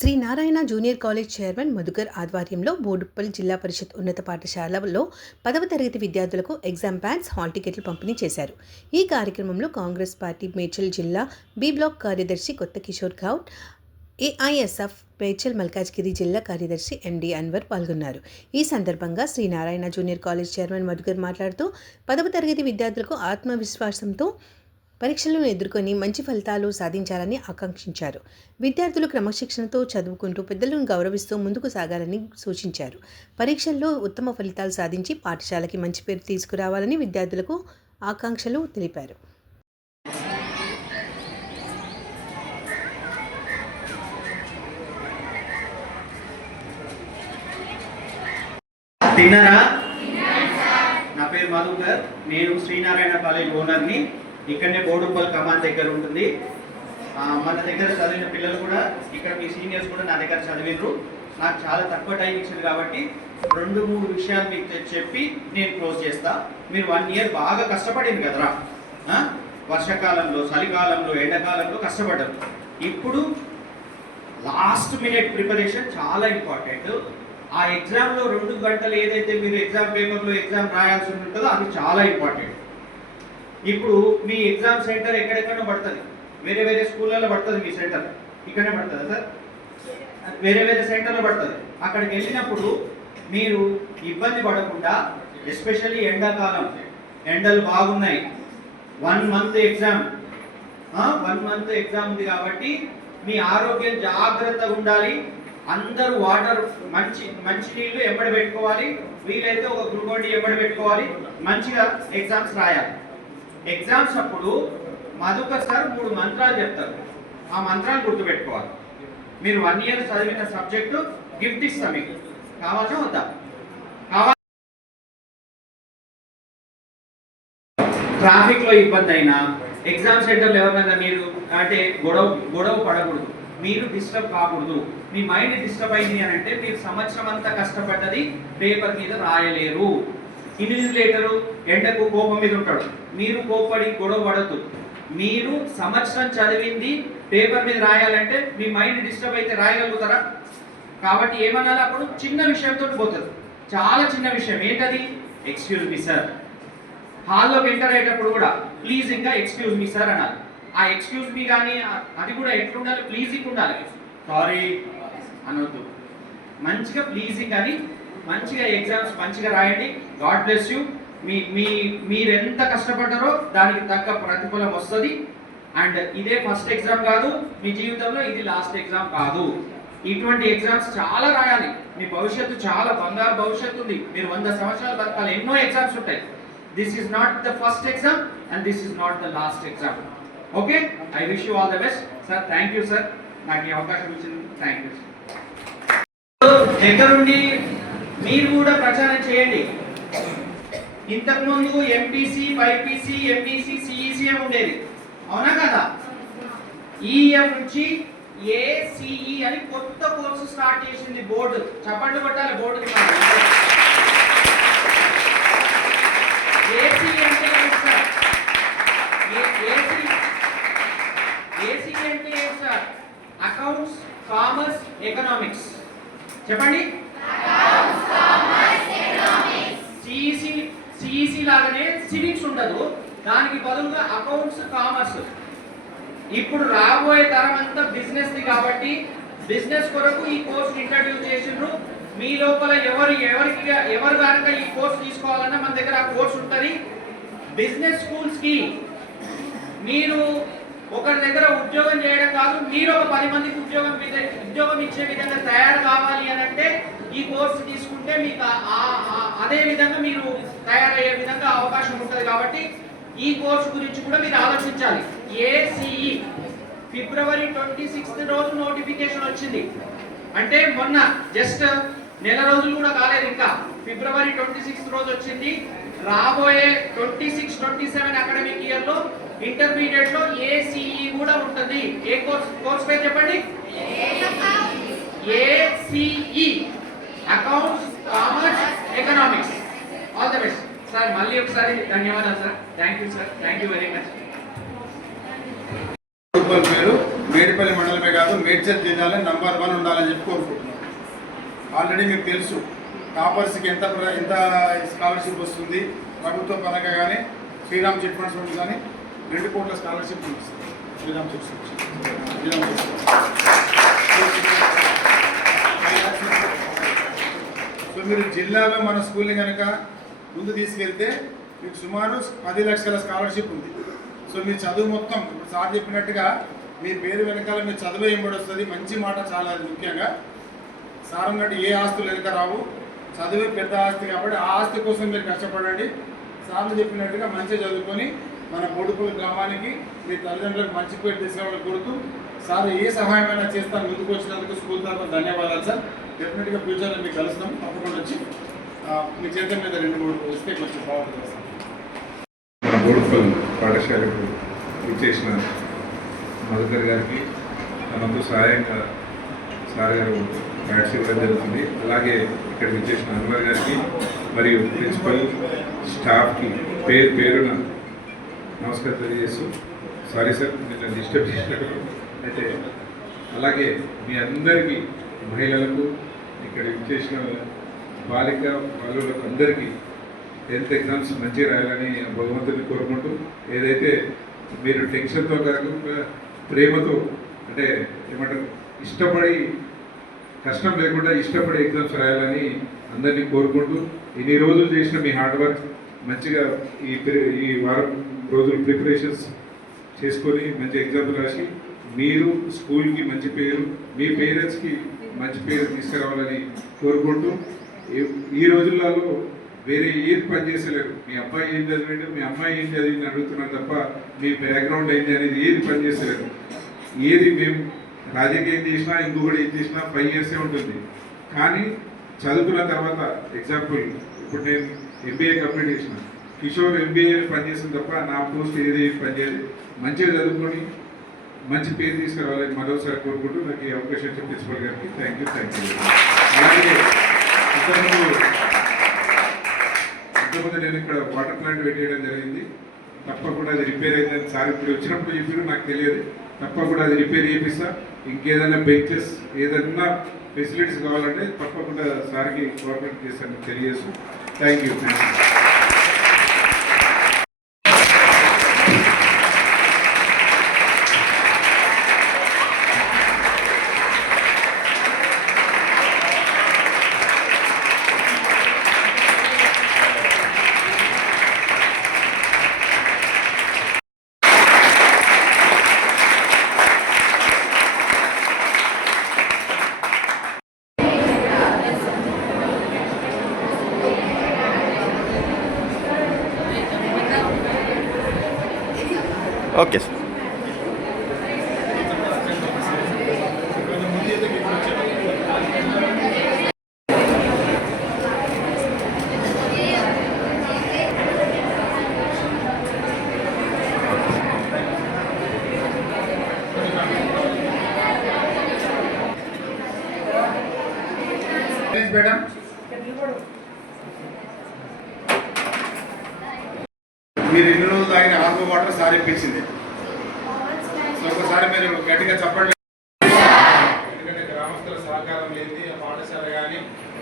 Shri Narayana junior college chairman Madhukar ఆధ్వర్యంలో బోడుప్పల్ జిల్లా పరిషత్ ఉన్నత పాఠశాలలో 10వ తరగతి విద్యార్థులకు ఎగ్జామ్ ప్యాడ్స్, హాల్ టికెట్లు పంపిణీ చేశారు. ఈ కార్యక్రమంలో కాంగ్రెస్ పార్టీ మేడ్చల్ జిల్లా బి బ్లాక్ కార్యదర్శి కొత్త కిషోర్ గౌడ్, ఏఐఎస్ఎఫ్ మేడ్చల్ మల్కాజ్గిరి జిల్లా కార్యదర్శి ఎండి అన్వర్ పాల్గొన్నారు. ఈ సందర్భంగా Shri Narayana junior college chairman Madhukar మాట్లాడుతూ 10వ తరగతి విద్యార్థులకు ఆత్మవిశ్వాసంతో పరీక్షలను ఎదుర్కొని మంచి ఫలితాలు సాధించాలని ఆకాంక్షించారు. విద్యార్థులు క్రమశిక్షణతో చదువుకుంటూ పెద్దలను గౌరవిస్తూ ముందుకు సాగాలని సూచించారు. పరీక్షల్లో ఉత్తమ ఫలితాలు సాధించి పాఠశాలకి మంచి పేరు తీసుకురావాలని విద్యార్థులకు ఆకాంక్షలు తెలిపారు. నా పేరు మధుకర్. నేను శ్రీనారాయణ కాలేజ్ ఓనర్ని. ఇక్కడనే బోడుప్పల్ కమాన్ దగ్గర ఉంటుంది. మన దగ్గర చదివిన పిల్లలు కూడా ఇక్కడ మీ సీనియర్స్ కూడా నా దగ్గర చదివినరు. నాకు చాలా తక్కువ టైం ఇచ్చింది కాబట్టి 2-3 విషయాలు మీకు చెప్పి నేను క్లోజ్ చేస్తా. మీరు 1 ఇయర్ బాగా కష్టపడింది కదరా. వర్షాకాలంలో, చలికాలంలో, ఎండాకాలంలో కష్టపడ్డారు. ఇప్పుడు లాస్ట్ మినిట్ ప్రిపరేషన్ చాలా ఇంపార్టెంట్. ఆ ఎగ్జామ్లో 2 గంటలు ఏదైతే మీరు ఎగ్జామ్ పేపర్లో ఎగ్జామ్ రాయాల్సి ఉంటుందో అది చాలా ఇంపార్టెంట్. ఇప్పుడు మీ ఎగ్జామ్ సెంటర్ ఎక్కడెక్కడో పడుతుంది, వేరే వేరే స్కూళ్ళల్లో పడుతుంది. మీ సెంటర్ ఇక్కడనే పడుతుందా సార్? వేరే వేరే సెంటర్లో పడుతుంది. అక్కడికి వెళ్ళినప్పుడు మీరు ఇబ్బంది పడకుండా, ఎస్పెషల్లీ ఎండాకాలం, ఎండలు బాగున్నాయి, 1 మంత్ ఎగ్జామ్, 1 మంత్ ఎగ్జామ్ ఉంది కాబట్టి మీ ఆరోగ్యం జాగ్రత్తగా ఉండాలి. అందరూ వాటర్, మంచి నీళ్లు ఎంబడి పెట్టుకోవాలి. వీలైతే ఒక గ్లూకోన్ డి ఎంబడి పెట్టుకోవాలి. మంచిగా ఎగ్జామ్స్ రాయాలి. ఎగ్జామ్స్ అప్పుడు మధుకర్ సార్ 3 మంత్రాలు చెప్తారు. ఆ మంత్రాలు గుర్తుపెట్టుకోవాలి. మీరు 1 ఇయర్ చదివిన సబ్జెక్టు గిఫ్ట్ ఇస్తాం. మీకు కావాలా వద్దా? కావాలి. ట్రాఫిక్లో ఇబ్బంది అయినా, ఎగ్జామ్ సెంటర్లో ఎవరినైనా మీరు అంటే గొడవ పడకూడదు, మీరు డిస్టర్బ్ కాకూడదు. మీ మైండ్ డిస్టర్బ్ అయింది అని అంటే మీరు సంవత్సరం అంతా కష్టపడ్డది పేపర్ మీద రాయలేరు. ఇన్విజిలేటరు ఎండకు కోపం మీద ఉంటాడు, మీరు కోపడి గొడవ పడద్దు. మీరు సంవత్సరం చదివింది పేపర్ మీద రాయాలంటే మీ మైండ్ డిస్టర్బ్ అయితే రాయగలుగుతారా? కాబట్టి ఏమనాలి అప్పుడు? చిన్న విషయంతో పోతుంది. చాలా చిన్న విషయం ఏంటది? Excuse me sir. హాల్లోకి ఎంటర్ అయ్యేటప్పుడు కూడా ప్లీజ్ ఇంకా ఎక్స్క్యూజ్ మీ సార్ అనాలి. ఆ ఎక్స్క్యూజ్ మీ కానీ అది కూడా ఎట్లుండాలి? ప్లీజింగ్ ఉండాలి. సారీ అనొద్దు. మంచిగా ప్లీజింగ్ అని మంచిగా ఎగ్జామ్స్ మంచిగా రాయండి. God bless you. మీరు ఎంత కష్టపడ్డారో దానికి తగ్గ ప్రతిఫలం వస్తుంది. అండ్ ఇదే ఫస్ట్ ఎగ్జామ్ కాదు మీ జీవితంలో, ఇది లాస్ట్ ఎగ్జామ్ కాదు. ఇటువంటి ఎగ్జామ్స్ చాలా రాయాలి. మీ భవిష్యత్తు చాలా బంగారు భవిష్యత్తు ఉంది. మీరు 100 సంవత్సరాలు బతకాలి. ఎన్నో ఎగ్జామ్స్ ఉంటాయి. This is not the first exam and this is not the last exam. Okay, I wish you all the best sir. Thank you sir, నాకు ఈ అవకాశం ఇచ్చింది. Thank you sir. దగ్గరుండి మీరు కూడా ప్రచారం చేయండి. ఇంతకుముందు ఎంపీసీ, బైపీసీ, ఎంఈసీ, సిఈసీ ఉండేది, అవునా కదా? ఈఎఫ్ నుంచి ఏసీఈ అని కొత్త కోర్సు స్టార్ట్ చేసింది బోర్డు. చప్పట్లు కొట్టాలి బోర్డుకి. ఏసీ అంటే ఏంటి సార్? ఏసీ అంటే ఏంటి సార్? Accounts, commerce, economics. చెప్పండి. సిఈసి లాగానే సివిక్స్ ఉండదు, దానికి బదులుగా అకౌంట్స్, కామర్స్. ఇప్పుడు రాబోయే తరం అంతా బిజినెస్ ది కాబట్టి బిజినెస్ కొరకు ఈ కోర్స్ ఇంట్రడ్యూస్ చేసిండ్రు. మీ లోపల ఎవరు కనుక ఈ కోర్స్ తీసుకోవాలన్నా మన దగ్గర ఆ కోర్స్ ఉంటుంది. బిజినెస్ స్కూల్స్ కి మీరు ఒకరి దగ్గర ఉద్యోగం చేయడం కాదు, మీరు ఒక 10 మందికి ఉద్యోగం ఇచ్చే విధంగా తయారు కావాలి అని అంటే ఈ కోర్సు తీసుకుంటే మీకు అదే విధంగా మీరు తయారయ్యే విధంగా అవకాశం ఉంటుంది. కాబట్టి ఈ కోర్సు గురించి కూడా మీరు ఆలోచించాలి. ఏసీఈ ఫిబ్రవరి 26 రోజు నోటిఫికేషన్ వచ్చింది. అంటే మొన్న జస్ట్ నెల రోజులు కూడా కాలేదు ఇంకా. ఫిబ్రవరి 26 రోజు వచ్చింది. రాబోయే 26-27 అకాడమిక్ ఇయర్ లో ఇంటర్మీడియట్ లో ఏసీఈ కూడా ఉంటుంది. ఏ కోర్స్ పేరు చెప్పండి? ACE, accounts, commerce, economics. All the best sir. మళ్ళీ ఒకసారి ధన్యవాదాలు sir. Thank you sir. Thank you very much. పేరు మేడిపల్లి మండలమే కాదు మేడ్చల్ జిల్లాలో నంబర్ 1 ఉండాలని చెప్పి కోరుకుంటున్నాం. ఆల్రెడీ మీకు తెలుసు టాపర్స్కి ఎంత స్కాలర్షిప్ వస్తుంది ప్రభుత్వ పరంగా కానీ శ్రీరామ్ చిట్ ఫండ్స్ నుంచి కానీ 2 కోట్ల స్కాలర్షిప్ వస్తుంది. శ్రీరామ్ చిట్స్ సో మీరు జిల్లాలో మన స్కూల్ని కనుక ముందు తీసుకెళ్తే మీకు సుమారు 10 లక్షల స్కాలర్షిప్ ఉంది. సో మీ చదువు మొత్తం ఇప్పుడు సార్ చెప్పినట్టుగా మీ పేరు వెనకాల మీ చదువు ఎంబడి వస్తుంది. మంచి మాట చాలా ముఖ్యంగా సార్ అన్నట్టు ఏ ఆస్తులు వెనక రావు, చదువే పెద్ద ఆస్తి కాబట్టి ఆ ఆస్తి కోసం మీరు కష్టపడండి. సార్లు చెప్పినట్టుగా మంచిగా చదువుకొని మన బోడుపల్లి గ్రామానికి మీ తల్లిదండ్రులకు మంచి పేరు తీసుకురావాలని కోరుతూ సార్ ఏ సహాయమైనా చేస్తాను ముందుకు వచ్చినందుకు స్కూల్ తరఫున ధన్యవాదాలు సార్. డెఫినెట్గా ఫ్యూచర్లో మీకు కలుస్తాం. తప్పకుండా వచ్చి మీ చేతుల మీద 2-3 వస్తే కొంచెం బాగుంటుంది సార్. మన బోడుపల్లి పాఠశాలకు ఇచ్చేసిన మధుకర్ గారికి తనతో సహాయంగా సార్ గారు బ్యాట్స్ ఇవ్వడం జరుగుతుంది. అలాగే ఇక్కడికి ఇచ్చేసిన అన్వర్ గారికి మరియు ప్రిన్సిపల్ స్టాఫ్కి పేరున నమస్కారం తెలియజేస్తూ సారీ సార్ నేను డిస్టర్బ్ చేసినట్టు. అయితే అలాగే మీ అందరికీ మహిళలకు ఇక్కడ ఇచ్చేసిన బాలిక బాలులకు అందరికీ 10th ఎగ్జామ్స్ మంచిగా రాయాలని భగవంతుని కోరుకుంటూ ఏదైతే మీరు టెన్షన్తో కాకుండా ప్రేమతో అంటే ఏమంటారు ఇష్టపడి కష్టం లేకుండా ఇష్టపడి ఎగ్జామ్స్ రాయాలని అందరినీ కోరుకుంటూ ఇన్ని రోజులు చేసిన మీ హార్డ్ వర్క్ మంచిగా ఈ వారం రోజులు ప్రిపరేషన్స్ చేసుకొని మంచి ఎగ్జామ్స్ రాసి మీరు స్కూల్కి మంచి పేరు మీ పేరెంట్స్కి మంచి పేరు తీసుకురావాలని కోరుకుంటూ ఈ రోజులలో వేరే ఏది పని చేసలేరు. మీ అబ్బాయి ఏం చదివాడు మీ అమ్మాయి ఏం చదివింది అడుగుతున్నారు తప్ప మీ బ్యాక్గ్రౌండ్ ఏంటి అనేది ఏది పని చేసలేరు. ఏది మేము రాజకీయం చేసినా ఇంకొకటి ఏం చేసినా 5 years ఉంటుంది. కానీ చదువుకున్న తర్వాత ఎగ్జాంపుల్ ఇప్పుడు నేను MBA కంప్లీట్ చేసిన కిషోర్ MBA పనిచేసిన తప్ప నా పోస్ట్ ఏది పనిచేయదు. మంచిగా చదువుకొని మంచి పేరు తీసుకురావాలని మరోసారి కోరుకుంటూ నాకు ఈ అవకాశం ఇచ్చిన ప్రిన్సిపల్ గారికి థ్యాంక్ యూ. అలాగే ఇంతకుముందు నేను ఇక్కడ వాటర్ ప్లాంట్ పెట్టేయడం జరిగింది. తప్పకుండా అది రిపేర్ అయిందని సార్ ఇప్పుడు వచ్చినప్పుడు చెప్పారు, నాకు తెలియదు. తప్పకుండా అది రిపేర్ చేపిస్తా. ఇంకేదైనా బెంచెస్ ఏదైనా ఫెసిలిటీస్ కావాలంటే తప్పకుండా సార్కి కోఆపరేట్ చేస్తాను తెలియజేస్తూ thank you. Okay sir. Madam మీరు ఎన్ని రోజులు తాగిన ఆర్గో వాటర్ సార్ ఇప్పించింది. సో ఒకసారి మీరు గట్టిగా చెప్పండి. ఎందుకంటే గ్రామస్తుల సహకారం లేని ఆ పాఠశాల కానీ